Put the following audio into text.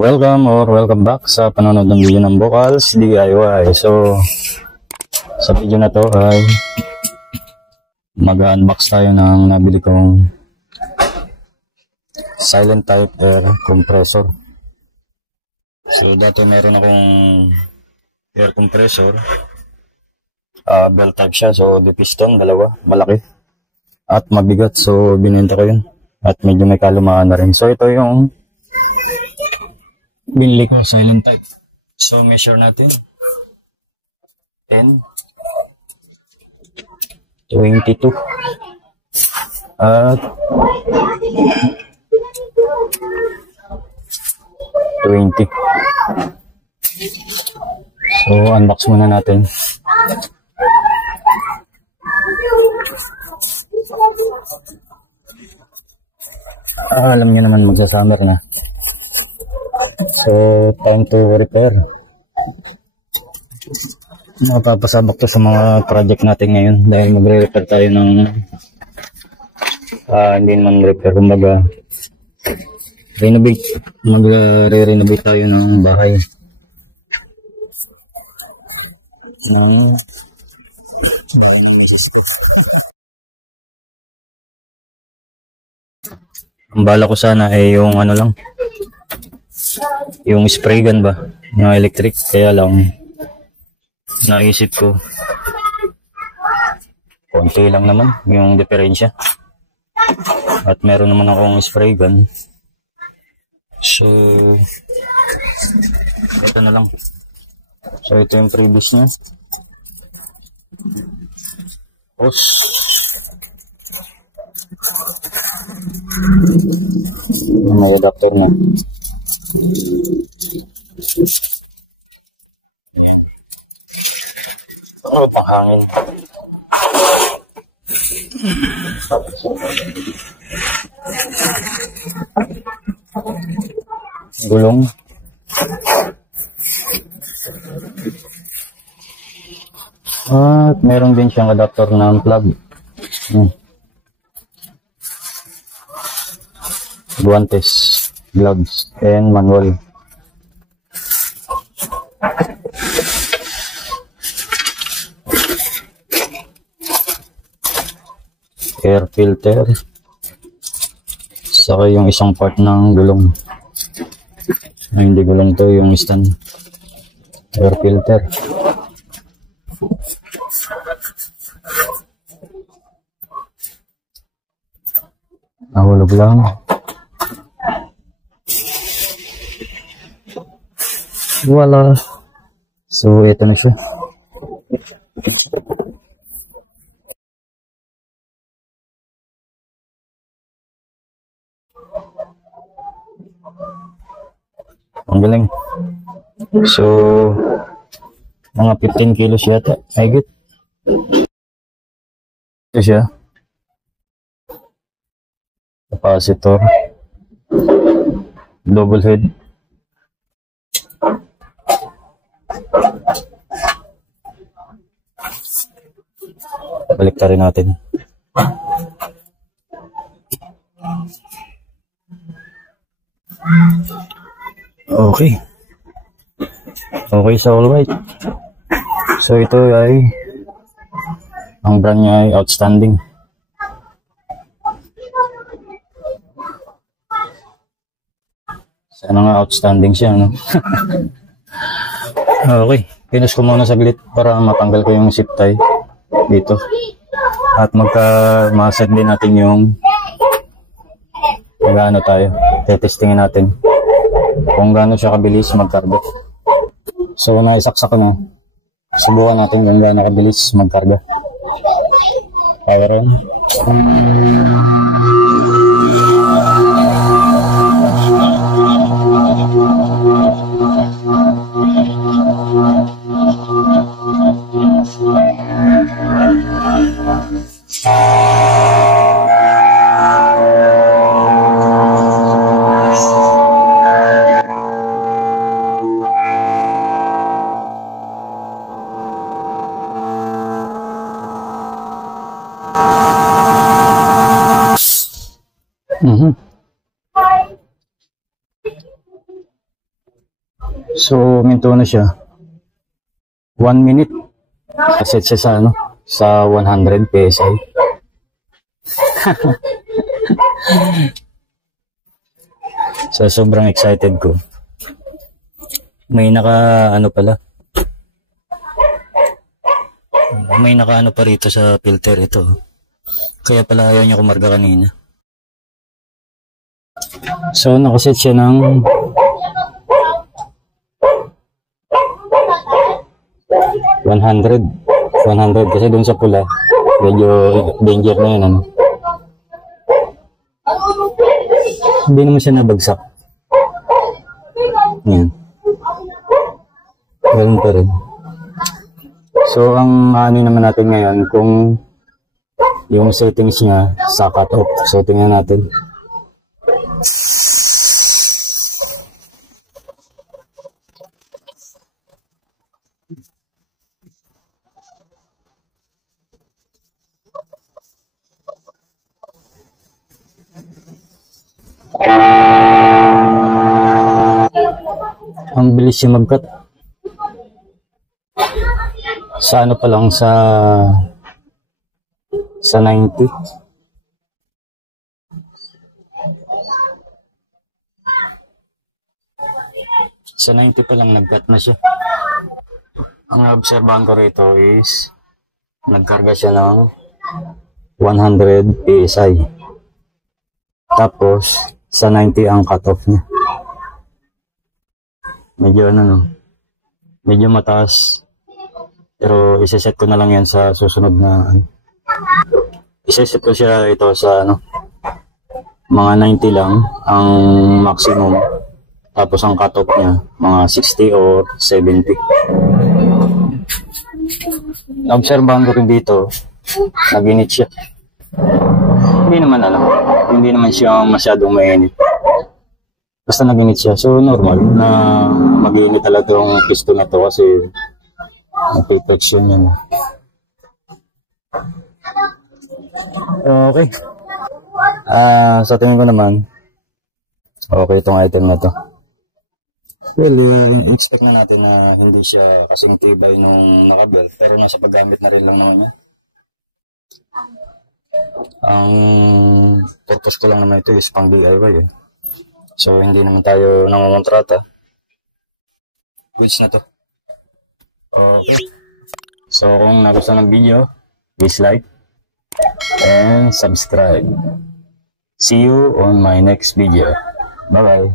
Welcome back sa panonood ng video ng Vocals DIY. So, sa video na to ay mag-unbox tayo ng nabili kong silent type air compressor. So, dati meron akong air compressor. Bell type siya. So, the piston, dalawa, malaki at mabigat. So, binenta ko yun. At medyo may kalumaan na rin. So, ito yung binili ko silent type. So, measure natin. 10, 22, at 20. So, unbox muna natin. Alam niyo naman magsa-summer na. So, time to repair. Mapapasabak to sa mga project natin ngayon dahil magre-repair tayo ng hindi naman repair, kumbaga renovate. Magre-renovate tayo ng bahay ang bala ko sana ay yung ano lang, yung spray gun ba, yung electric. Kaya lang naisip ko konti lang naman yung diferensya at meron naman akong spray gun. So ito na lang. So ito yung previous nya. May adapter na. Oh, panghangin. Gulong. At meron din siyang adapter ng plug. Guantes, gloves, and manual. Air filter, saka yung isang part ng gulong. Hindi gulong to, yung stand. Air filter. Nahulog lang. Wala. So, ito na siya. Ang galing. So, mga 15 kilos yata. Ay, good. Ito siya. Capacitor. Double head. Baliktarin natin. Okay. Okay, so alright. So ito ay ang brand niya ay outstanding. Sana nga outstanding siya, no? Okay, pinus ko muna saglit para matanggal ko yung zip tie dito. At maset din natin yung magano tayo. Tetestingin natin kung gaano siya kabilis magkarga. So, naisaksak ko na. Subukan natin kung gaano kabilis magkarga. Power on. So, minto na siya. 1 minute. Kaset siya sa ano? Sa 100 PSI. So, sobrang excited ko. May ano pala. May ano pa rito sa filter ito. Kaya pala ayaw niya kumarga kanina. So, nakaset siya ng 100 kasi dun sa pula medyo danger na yun, ano? Hindi naman siya nabagsak. Yan, ganun pa rin. So ang ano naman natin ngayon kung yung settings niya sa cut off. So tingnan natin. Ang bilis siya mag-cut. Sa ano pa lang sa 90. Sa 90 pa lang nag-cut na siya. Ang naobserbahan ko rito is nagkarga siya ng 100 PSI. Tapos sa 90 ang cut-off niya. Medyo ano no, medyo mataas. Pero iseset ko na lang yan sa susunod na ano. Iseset ko siya ito sa ano, mga 90 lang ang maximum. Tapos ang cut-off niya mga 60 or 70. Obserbahan ko rin dito, nag-init siya. Hindi naman siya masyadong mainit. Basta nag-init siya. So normal na mag-init talaga yung piston na to kasi nag-protection yun. Okay. Sa tingin ko naman, okay itong item na to. Well, expect na natin na hindi siya kasing tibay nung nakabel, pero nasa paggamit na rin lang naman niya. Ang purpose ko lang naman ito is pang DIY. So, hindi naman tayo nangungontrata. Which na to. Okay. So, kung nagustuhan ng video, please like and subscribe. See you on my next video. Bye-bye.